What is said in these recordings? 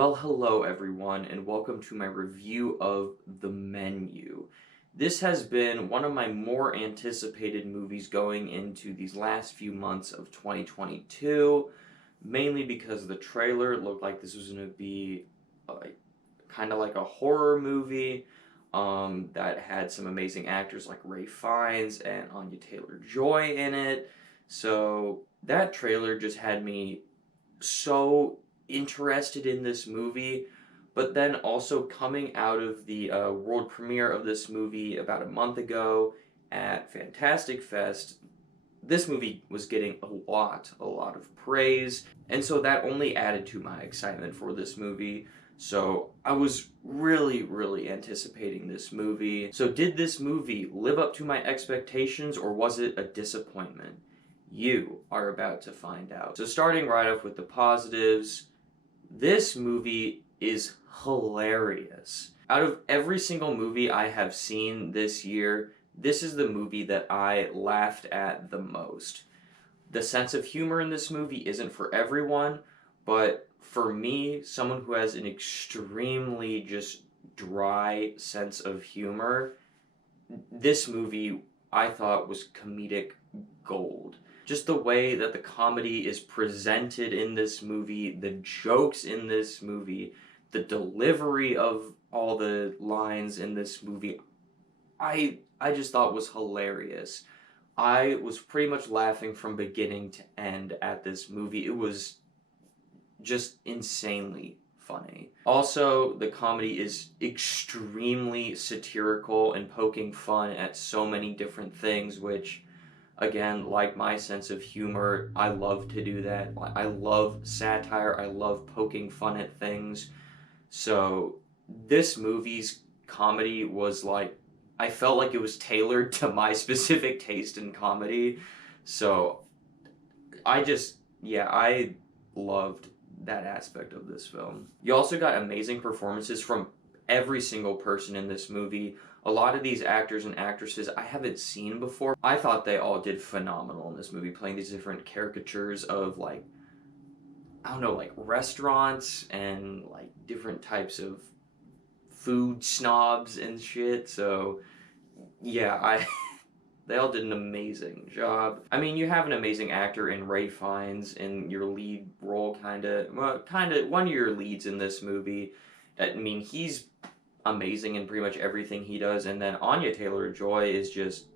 Well, hello everyone, and welcome to my review of The Menu. This has been one of my more anticipated movies going into these last few months of 2022, mainly because the trailer looked like this was going to be like kind of like a horror movie that had some amazing actors like Ray Fiennes and Anya Taylor-Joy in it. So that trailer just had me so interested in this movie, but then also coming out of the world premiere of this movie about a month ago at Fantastic Fest, this movie was getting a lot of praise, and so that only added to my excitement for this movie. So I was really anticipating this movie. So did this movie live up to my expectations, or was it a disappointment? You are about to find out. So starting right off with the positives, this movie is hilarious. Out of every single movie I have seen this year, this is the movie that I laughed at the most. The sense of humor in this movie isn't for everyone, but for me, someone who has an extremely just dry sense of humor, this movie I thought was comedic gold. Just the way that the comedy is presented in this movie, the jokes in this movie, the delivery of all the lines in this movie, I just thought was hilarious. I was pretty much laughing from beginning to end at this movie. It was just insanely funny. Also, the comedy is extremely satirical and poking fun at so many different things, which, again, like my sense of humor, I love to do that. I love satire, I love poking fun at things. So, this movie's comedy was like, I felt like it was tailored to my specific taste in comedy. So, I loved that aspect of this film. You also got amazing performances from every single person in this movie. A lot of these actors and actresses I haven't seen before. I thought they all did phenomenal in this movie, playing these different caricatures of, like, I don't know, like restaurants and like different types of food snobs and shit. So yeah, I they all did an amazing job. I mean, you have an amazing actor in Ray Fiennes in your lead role, kinda one of your leads in this movie. I mean, he's amazing in pretty much everything he does. And then Anya Taylor-Joy is just,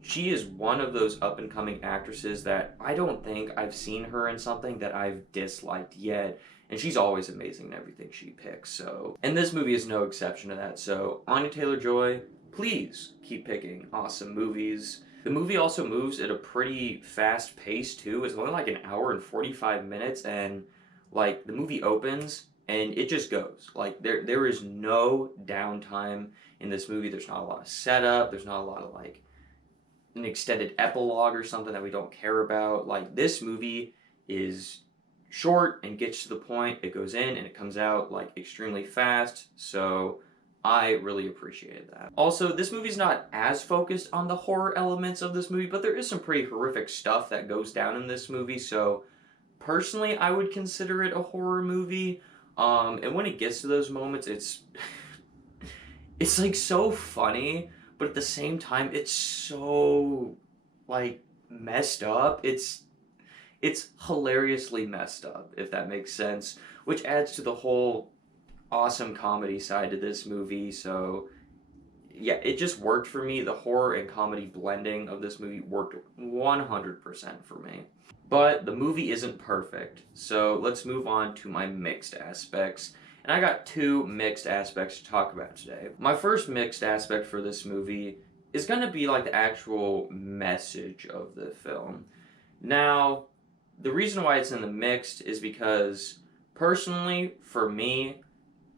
she is one of those up and coming actresses that I don't think I've seen her in something that I've disliked yet. And she's always amazing in everything she picks. So, and this movie is no exception to that. So, Anya Taylor-Joy, please keep picking awesome movies. The movie also moves at a pretty fast pace too. It's only like an hour and 45 minutes, and like the movie opens and it just goes. Like there is no downtime in this movie. There's not a lot of setup. There's not a lot of like an extended epilogue or something that we don't care about. Like, this movie is short and gets to the point. It goes in and it comes out like extremely fast. So I really appreciated that. Also, this movie's not as focused on the horror elements of this movie, but there is some pretty horrific stuff that goes down in this movie. So personally, I would consider it a horror movie. And when it gets to those moments, it's it's like so funny, but at the same time, it's so like messed up. It's hilariously messed up, if that makes sense, which adds to the whole awesome comedy side to this movie. So yeah, it just worked for me. The horror and comedy blending of this movie worked 100% for me. But the movie isn't perfect, so let's move on to my mixed aspects. And I got two mixed aspects to talk about today. My first mixed aspect for this movie is going to be like the actual message of the film. Now, the reason why it's in the mixed is because, personally, for me,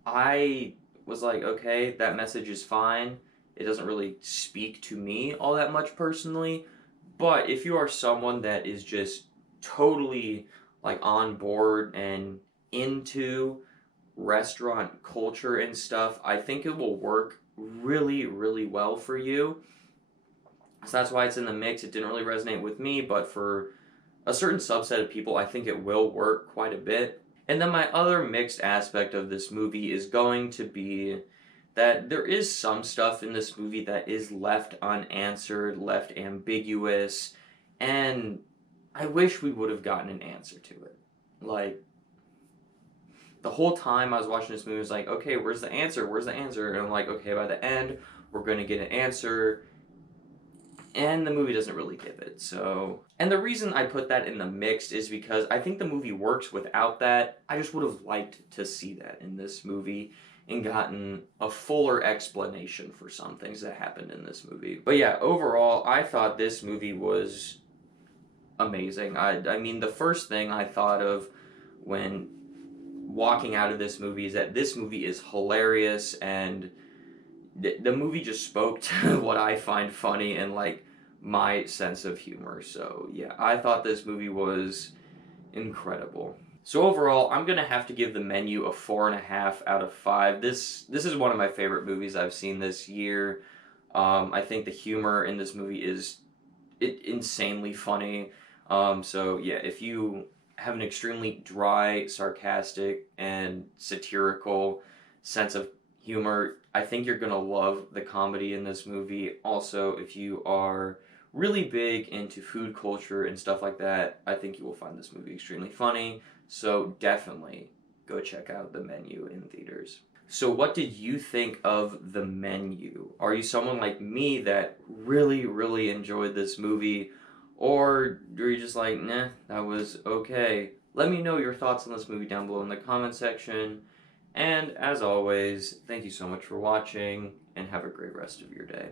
I was like, okay, that message is fine. It doesn't really speak to me all that much personally. But if you are someone that is just totally like on board and into restaurant culture and stuff, I think it will work really well for you. So that's why it's in the mix. It didn't really resonate with me, but for a certain subset of people, I think it will work quite a bit. And then my other mixed aspect of this movie is going to be that there is some stuff in this movie that is left unanswered, left ambiguous, and I wish we would have gotten an answer to it. Like, the whole time I was watching this movie, I was like, okay, where's the answer? Where's the answer? And I'm like, okay, by the end, we're going to get an answer. And the movie doesn't really give it. So, and the reason I put that in the mixed is because I think the movie works without that. I just would have liked to see that in this movie and gotten a fuller explanation for some things that happened in this movie. But yeah, overall, I thought this movie was amazing. I mean, the first thing I thought of when walking out of this movie is that this movie is hilarious, and the movie just spoke to what I find funny and like my sense of humor. So yeah, I thought this movie was incredible. So overall, I'm gonna have to give The Menu a 4.5 out of 5. This is one of my favorite movies I've seen this year. I think the humor in this movie is insanely funny. So yeah, if you have an extremely dry, sarcastic, and satirical sense of humor, I think you're gonna love the comedy in this movie. Also, if you are really big into food culture and stuff like that, I think you will find this movie extremely funny. So definitely go check out The Menu in theaters. So what did you think of The Menu? Are you someone like me that really, really enjoyed this movie? Or are you just like, nah, that was okay? Let me know your thoughts on this movie down below in the comment section. And as always, thank you so much for watching, and have a great rest of your day.